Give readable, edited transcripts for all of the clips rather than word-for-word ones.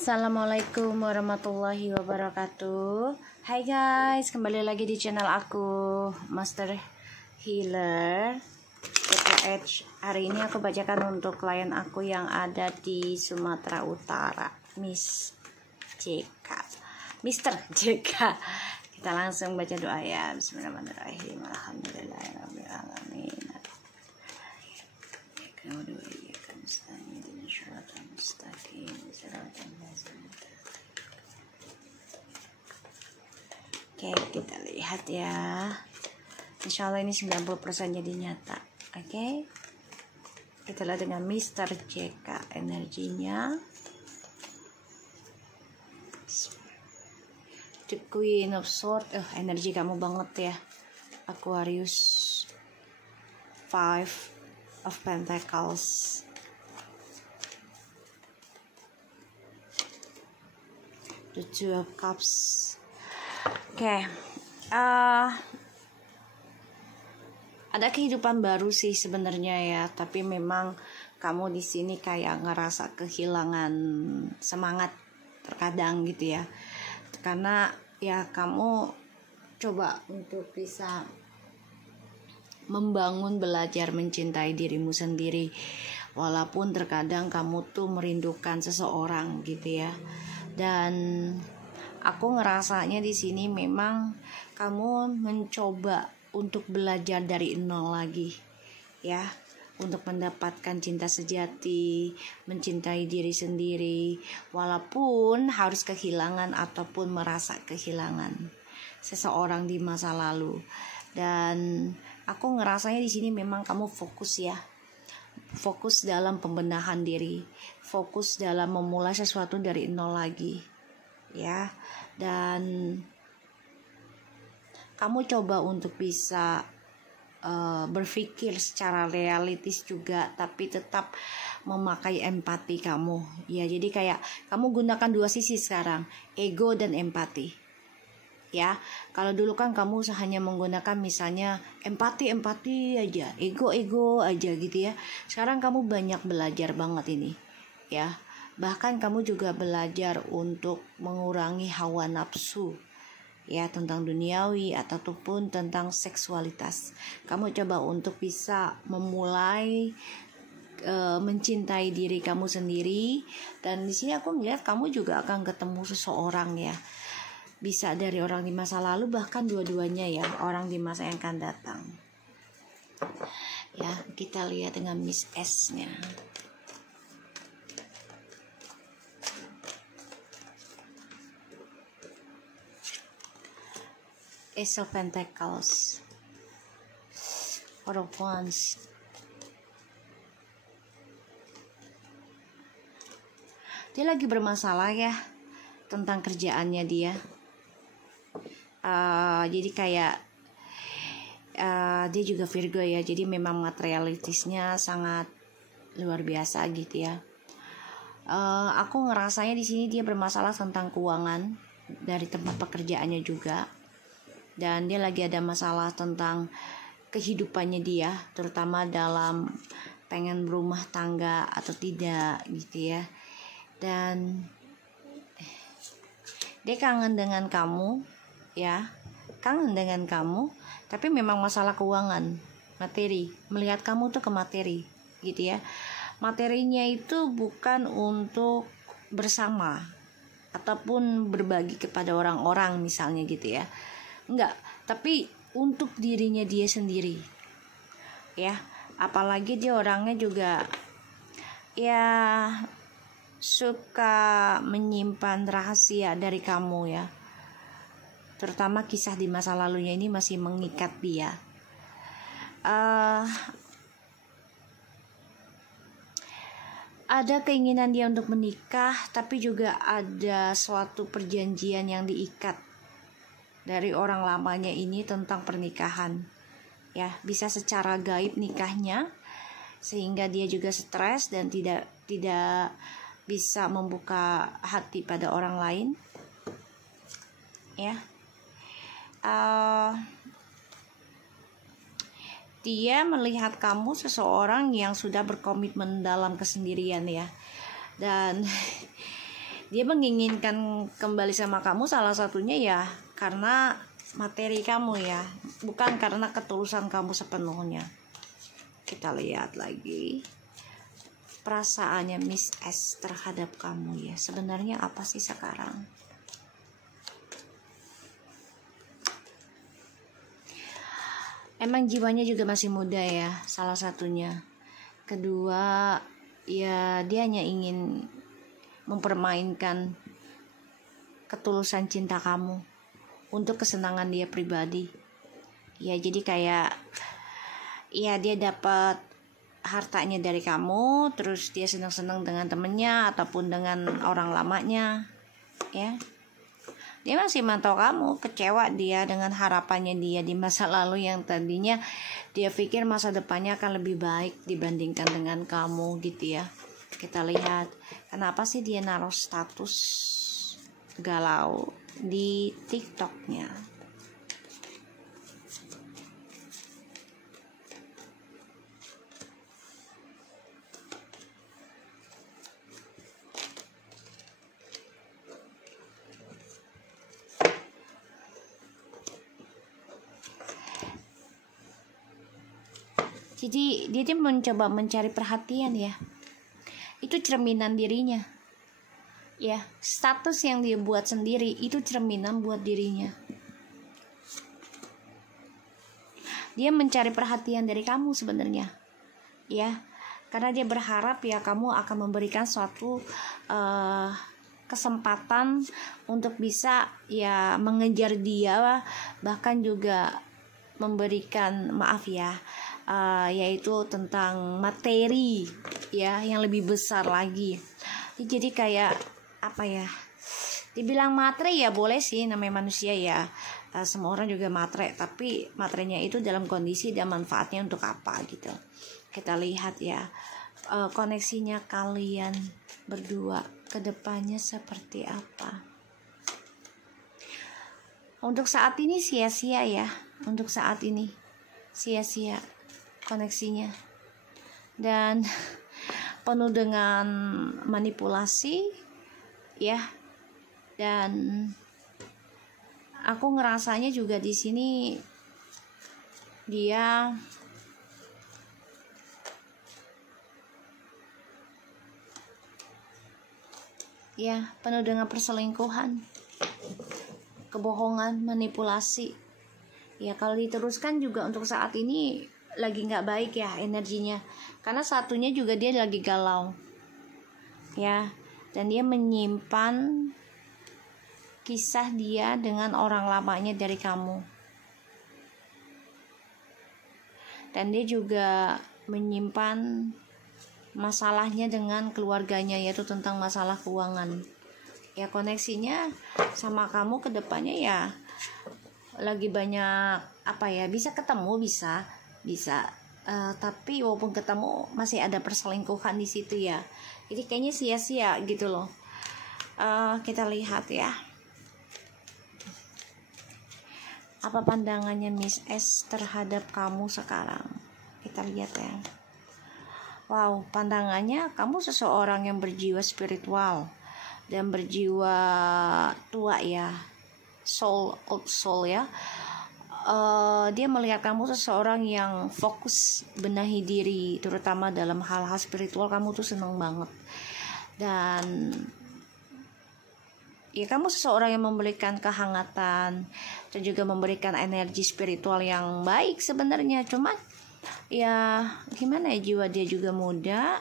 Assalamualaikum warahmatullahi wabarakatuh. Hai guys, kembali lagi di channel aku, Master Healer PPH. Hari ini aku bacakan untuk klien aku yang ada di Sumatera Utara, Miss JK, Mister JK. Kita langsung baca doa ya. Bismillahirrahmanirrahim. Alhamdulillahirabbil alamin. Oke, kita lihat ya. Insya Allah ini 90% jadi nyata. Oke, kita lihat dengan Mister JK energinya. The Queen of Swords. Energi kamu banget ya, Aquarius. Five of Pentacles. The Two of Cups. Oke, ada kehidupan baru sih sebenarnya ya, tapi memang kamu di sini kayak ngerasa kehilangan semangat terkadang gitu ya, karena ya kamu coba untuk bisa membangun, belajar mencintai dirimu sendiri, walaupun terkadang kamu tuh merindukan seseorang gitu ya. Dan aku ngerasanya di sini memang kamu mencoba untuk belajar dari nol lagi ya, untuk mendapatkan cinta sejati, mencintai diri sendiri, walaupun harus kehilangan ataupun merasa kehilangan seseorang di masa lalu. Dan aku ngerasanya di sini memang kamu fokus ya, fokus dalam pembenahan diri, fokus dalam memulai sesuatu dari nol lagi ya. Dan kamu coba untuk bisa berpikir secara realistis juga, tapi tetap memakai empati kamu ya. Jadi kayak kamu gunakan dua sisi sekarang, ego dan empati ya. Kalau dulu kan kamu hanya menggunakan misalnya empati aja, ego aja gitu ya. Sekarang kamu banyak belajar banget ini ya. Bahkan kamu juga belajar untuk mengurangi hawa nafsu ya, tentang duniawi ataupun tentang seksualitas. Kamu coba untuk bisa memulai mencintai diri kamu sendiri. Dan di sini aku melihat kamu juga akan ketemu seseorang ya, bisa dari orang di masa lalu, bahkan dua-duanya ya, orang di masa yang akan datang ya. Kita lihat dengan Miss S-nya. Ace of Pentacles, Four of Wands. Dia lagi bermasalah ya tentang kerjaannya dia. Jadi kayak dia juga Virgo ya, jadi memang materialistisnya sangat luar biasa gitu ya. Aku ngerasanya di sini dia bermasalah tentang keuangan dari tempat pekerjaannya juga. Dan dia lagi ada masalah tentang kehidupannya dia, terutama dalam pengen berumah tangga atau tidak gitu ya. Dan dia kangen dengan kamu ya, kangen dengan kamu, tapi memang masalah keuangan, materi, melihat kamu tuh ke materi gitu ya. Materinya itu bukan untuk bersama ataupun berbagi kepada orang-orang misalnya gitu ya, enggak, tapi untuk dirinya dia sendiri ya. Apalagi dia orangnya juga ya suka menyimpan rahasia dari kamu ya, terutama kisah di masa lalunya ini masih mengikat dia. Ada keinginan dia untuk menikah, tapi juga ada suatu perjanjian yang diikat dari orang lamanya ini tentang pernikahan ya. Bisa secara gaib nikahnya, sehingga dia juga stres dan tidak bisa membuka hati pada orang lain ya. Dia melihat kamu seseorang yang sudah berkomitmen dalam kesendirian ya. Dan Dia menginginkan kembali sama kamu salah satunya ya karena materi kamu ya, bukan karena ketulusan kamu sepenuhnya. Kita lihat lagi perasaannya Miss S terhadap kamu ya. Sebenarnya apa sih sekarang? Emang jiwanya juga masih muda ya, salah satunya. Kedua, ya dia hanya ingin mempermainkan ketulusan cinta kamu untuk kesenangan dia pribadi. Ya jadi kayak ya dia dapat hartanya dari kamu, terus dia senang-senang dengan temennya ataupun dengan orang lamanya. Ya. Dia masih mantau kamu, kecewa dia dengan harapannya dia di masa lalu yang tadinya dia pikir masa depannya akan lebih baik dibandingkan dengan kamu gitu ya. Kita lihat kenapa sih dia naruh status galau di TikToknya. Jadi dia mencoba mencari perhatian ya. Itu cerminan dirinya. Ya, status yang dia buat sendiri itu cerminan buat dirinya. Dia mencari perhatian dari kamu sebenarnya. Ya, karena dia berharap ya kamu akan memberikan suatu kesempatan untuk bisa ya mengejar dia, bahkan juga memberikan maaf ya, yaitu tentang materi ya yang lebih besar lagi. Jadi kayak apa ya, dibilang matre ya boleh sih, namanya manusia ya, semua orang juga matre, tapi matrenya itu dalam kondisi dan manfaatnya untuk apa gitu. Kita lihat ya koneksinya kalian berdua kedepannya seperti apa. Untuk saat ini sia-sia ya, untuk saat ini sia-sia koneksinya dan penuh dengan manipulasi ya. Dan aku ngerasanya juga di sini dia ya penuh dengan perselingkuhan, kebohongan, manipulasi. Ya kalau diteruskan juga untuk saat ini lagi nggak baik ya energinya, karena satunya juga dia lagi galau ya, dan dia menyimpan kisah dia dengan orang lamanya dari kamu, dan dia juga menyimpan masalahnya dengan keluarganya, yaitu tentang masalah keuangan ya. Koneksinya sama kamu kedepannya ya lagi banyak apa ya, bisa ketemu bisa tapi walaupun ketemu masih ada perselingkuhan di situ ya. Jadi kayaknya sia-sia gitu loh. Kita lihat ya apa pandangannya Miss S terhadap kamu sekarang. Kita lihat ya. Wow, pandangannya kamu seseorang yang berjiwa spiritual dan berjiwa tua ya, old soul ya. Dia melihat kamu seseorang yang fokus benahi diri, terutama dalam hal-hal spiritual. Kamu tuh seneng banget, dan ya kamu seseorang yang memberikan kehangatan dan juga memberikan energi spiritual yang baik sebenarnya. Cuman ya gimana ya, jiwa dia juga muda,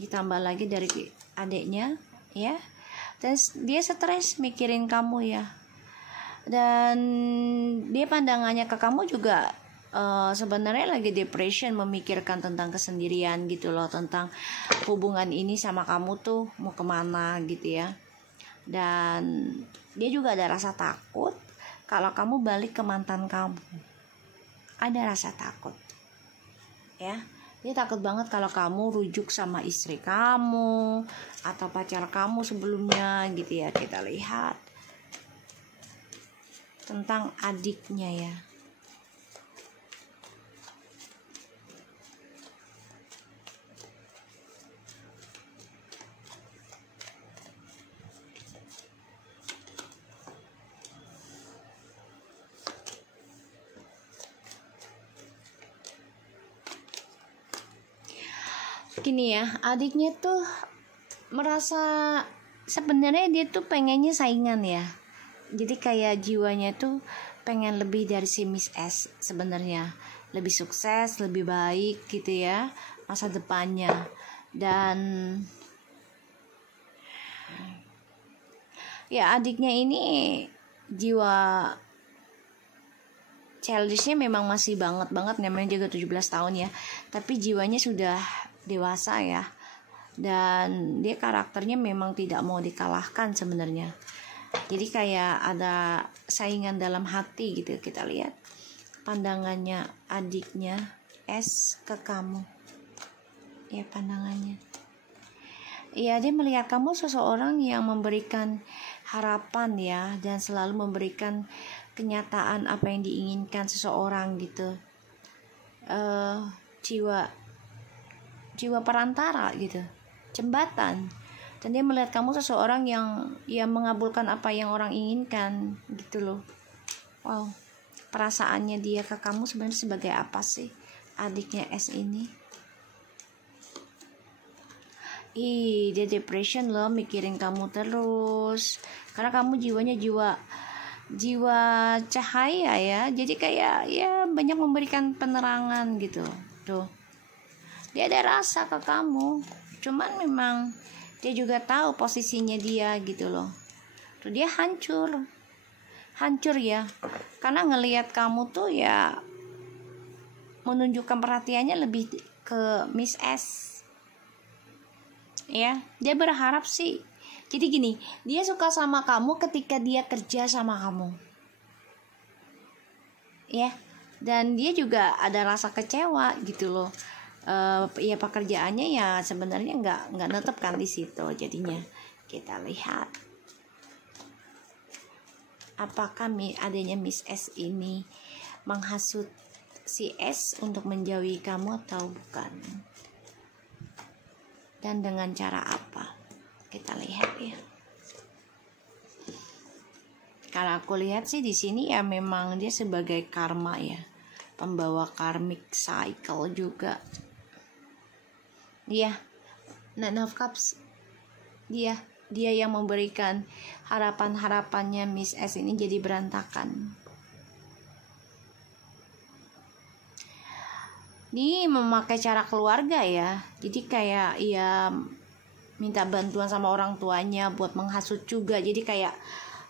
ditambah lagi dari adiknya ya, dan dia stres mikirin kamu ya. Dan dia pandangannya ke kamu juga sebenarnya lagi depression, memikirkan tentang kesendirian gitu loh, tentang hubungan ini sama kamu tuh mau kemana gitu ya. Dan dia juga ada rasa takut kalau kamu balik ke mantan kamu, ada rasa takut ya. Dia takut banget kalau kamu rujuk sama istri kamu atau pacar kamu sebelumnya gitu ya. Kita lihat tentang adiknya ya. Gini ya, adiknya tuh merasa sebenarnya dia tuh pengennya saingan ya. Jadi kayak jiwanya tuh pengen lebih dari si Miss S sebenarnya, lebih sukses, lebih baik gitu ya masa depannya. Dan ya adiknya ini jiwa childishnya memang masih banget namanya juga 17 tahun ya, tapi jiwanya sudah dewasa ya. Dan dia karakternya memang tidak mau dikalahkan sebenarnya. Jadi kayak ada saingan dalam hati gitu. Kita lihat pandangannya adiknya S ke kamu. Ya, pandangannya. Iya, dia melihat kamu seseorang yang memberikan harapan ya, dan selalu memberikan kenyataan apa yang diinginkan seseorang gitu. Jiwa perantara gitu, jembatan. Dan dia melihat kamu seseorang yang mengabulkan apa yang orang inginkan gitu loh. Wow, perasaannya dia ke kamu sebenarnya sebagai apa sih adiknya S ini? Dia depression loh, mikirin kamu terus. Karena kamu jiwanya jiwa cahaya ya. Jadi kayak ya banyak memberikan penerangan gitu. Tuh. Dia ada rasa ke kamu. Cuman memang dia juga tahu posisinya dia gitu loh. Tuh, dia hancur ya, karena ngelihat kamu tuh ya menunjukkan perhatiannya lebih ke Miss S ya. Dia berharap sih, jadi gini, dia suka sama kamu ketika dia kerja sama kamu ya, dan dia juga ada rasa kecewa gitu loh. Ya pekerjaannya ya sebenarnya nggak netep kan di situ. Jadinya kita lihat apakah adanya Miss S ini menghasut si S untuk menjauhi kamu atau bukan, dan dengan cara apa. Kita lihat ya. Kalau aku lihat sih di sini ya memang dia sebagai karma ya, pembawa karmic cycle juga. Dia Nine of Cups, dia yang memberikan harapannya Miss S ini jadi berantakan. Ini memakai cara keluarga ya. Jadi kayak ya minta bantuan sama orang tuanya buat menghasut juga. Jadi kayak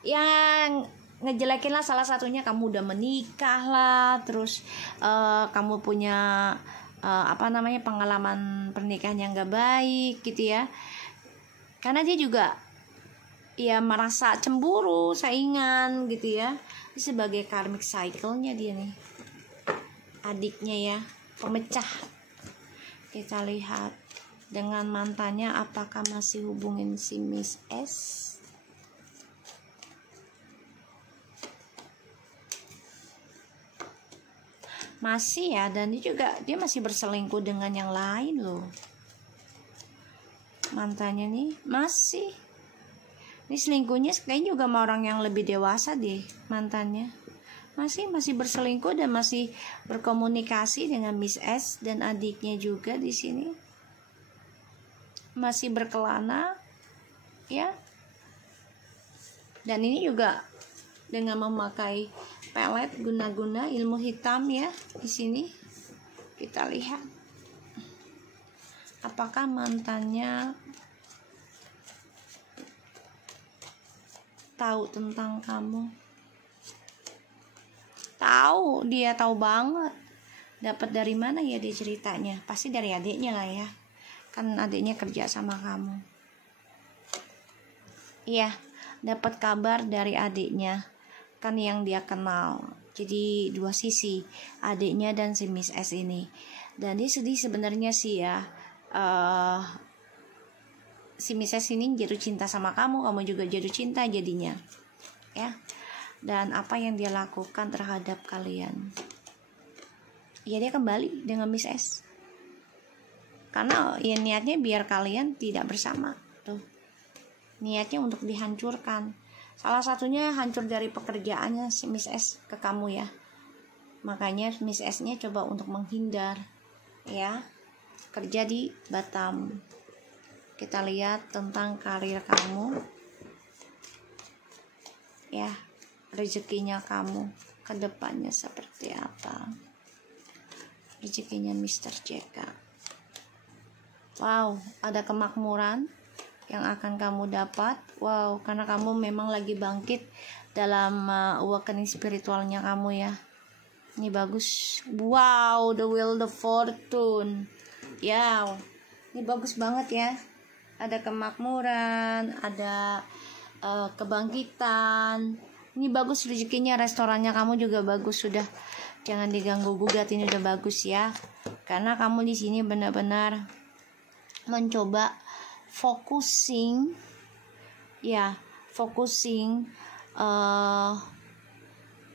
yang ngejelekin lah, salah satunya kamu udah menikah lah, terus kamu punya pengalaman pernikahan yang gak baik gitu ya. Karena dia juga ya merasa cemburu, saingan gitu ya. Ini sebagai karmic cycle-nya dia nih, adiknya ya, pemecah. Kita lihat dengan mantannya apakah masih hubungin si Miss S. Masih ya, dan dia masih berselingkuh dengan yang lain loh. Mantannya nih masih. Ini selingkuhnya kayaknya juga sama orang yang lebih dewasa deh mantannya. Masih berselingkuh dan masih berkomunikasi dengan Miss S dan adiknya juga di sini. Masih berkelana ya. Dan ini juga dengan memakai pelet guna-guna ilmu hitam ya di sini. Kita lihat apakah mantannya tahu tentang kamu. Tahu, dia tahu banget. Dapat dari mana ya dia ceritanya? Pasti dari adiknya lah ya. Kan adiknya kerja sama kamu. Iya, dapat kabar dari adiknya. Kan yang dia kenal. Jadi dua sisi, adiknya dan si Miss S ini. Dan dia sedih sebenarnya sih ya. Si Miss S ini jatuh cinta sama kamu juga jatuh cinta jadinya. Ya. Dan apa yang dia lakukan terhadap kalian? Ya dia kembali dengan Miss S. Karena ya niatnya biar kalian tidak bersama. Tuh. Niatnya untuk dihancurkan. Salah satunya hancur dari pekerjaannya si Miss S ke kamu ya. Makanya Miss S-nya coba untuk menghindar. Ya. kerja di Batam. Kita lihat tentang karir kamu, ya, rezekinya kamu ke depannya seperti apa. Rezekinya Mr. JK. Wow, ada kemakmuran yang akan kamu dapat. Wow, karena kamu memang lagi bangkit dalam awakening spiritualnya kamu ya. Ini bagus. Wow, the Wheel of Fortune. Ya, ini bagus banget ya. Ada kemakmuran, ada kebangkitan. Ini bagus rezekinya, restorannya kamu juga bagus sudah. Jangan diganggu gugat, ini udah bagus ya. Karena kamu di sini benar-benar mencoba focusing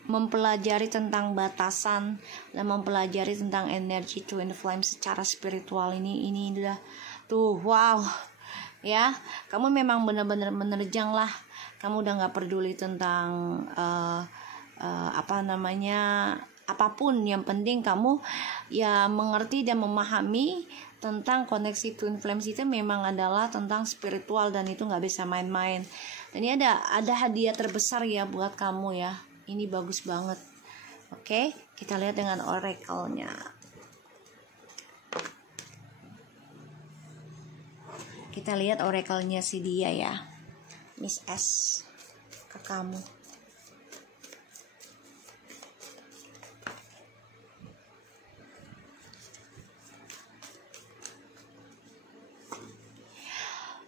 mempelajari tentang batasan dan mempelajari tentang energi twin flame secara spiritual. Ini udah tuh, wow ya, kamu memang benar-benar menerjang lah. Kamu udah nggak peduli tentang apapun, yang penting kamu ya mengerti dan memahami tentang koneksi twin flames itu memang adalah tentang spiritual dan itu nggak bisa main-main. Dan ini ada hadiah terbesar ya buat kamu ya. Ini bagus banget. Oke, kita lihat dengan oracle-nya. Kita lihat oracle-nya si dia ya, Miss S, ke kamu.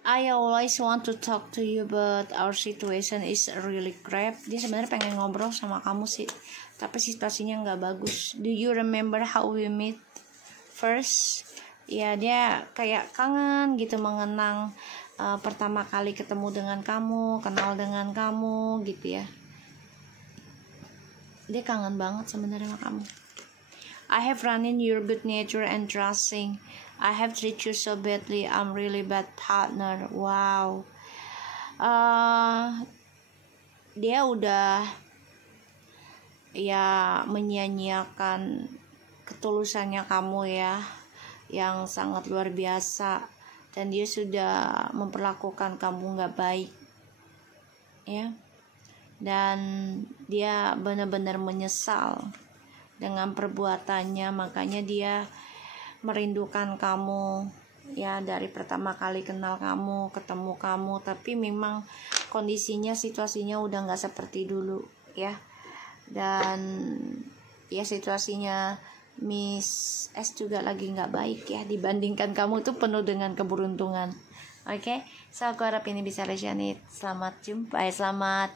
I always want to talk to you, but our situation is really crap. Dia sebenarnya pengen ngobrol sama kamu sih, tapi situasinya nggak bagus. Do you remember how we meet first? Ya, dia kayak kangen gitu, mengenang pertama kali ketemu dengan kamu, kenal dengan kamu gitu ya. Dia kangen banget sebenarnya sama kamu. I have run in your good nature and trusting. I have treated you so badly. I'm really bad partner. Wow. Dia udah ya menyia-nyiakan ketulusannya kamu ya, yang sangat luar biasa, dan dia sudah memperlakukan kamu nggak baik ya, dan dia benar-benar menyesal dengan perbuatannya. Makanya dia merindukan kamu ya, dari pertama kali kenal kamu, ketemu kamu, tapi memang kondisinya, situasinya udah nggak seperti dulu ya. Dan ya situasinya Miss S juga lagi nggak baik ya, dibandingkan kamu itu penuh dengan keberuntungan. Oke, so aku harap ini bisa resonate. Selamat jumpa, selamat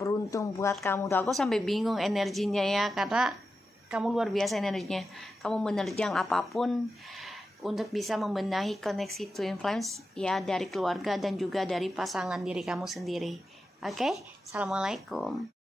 beruntung buat kamu. Tuh, aku sampai bingung energinya ya, karena kamu luar biasa energinya. Kamu menerjang apapun untuk bisa membenahi koneksi twin flames ya, dari keluarga dan juga dari pasangan diri kamu sendiri. Oke, assalamualaikum.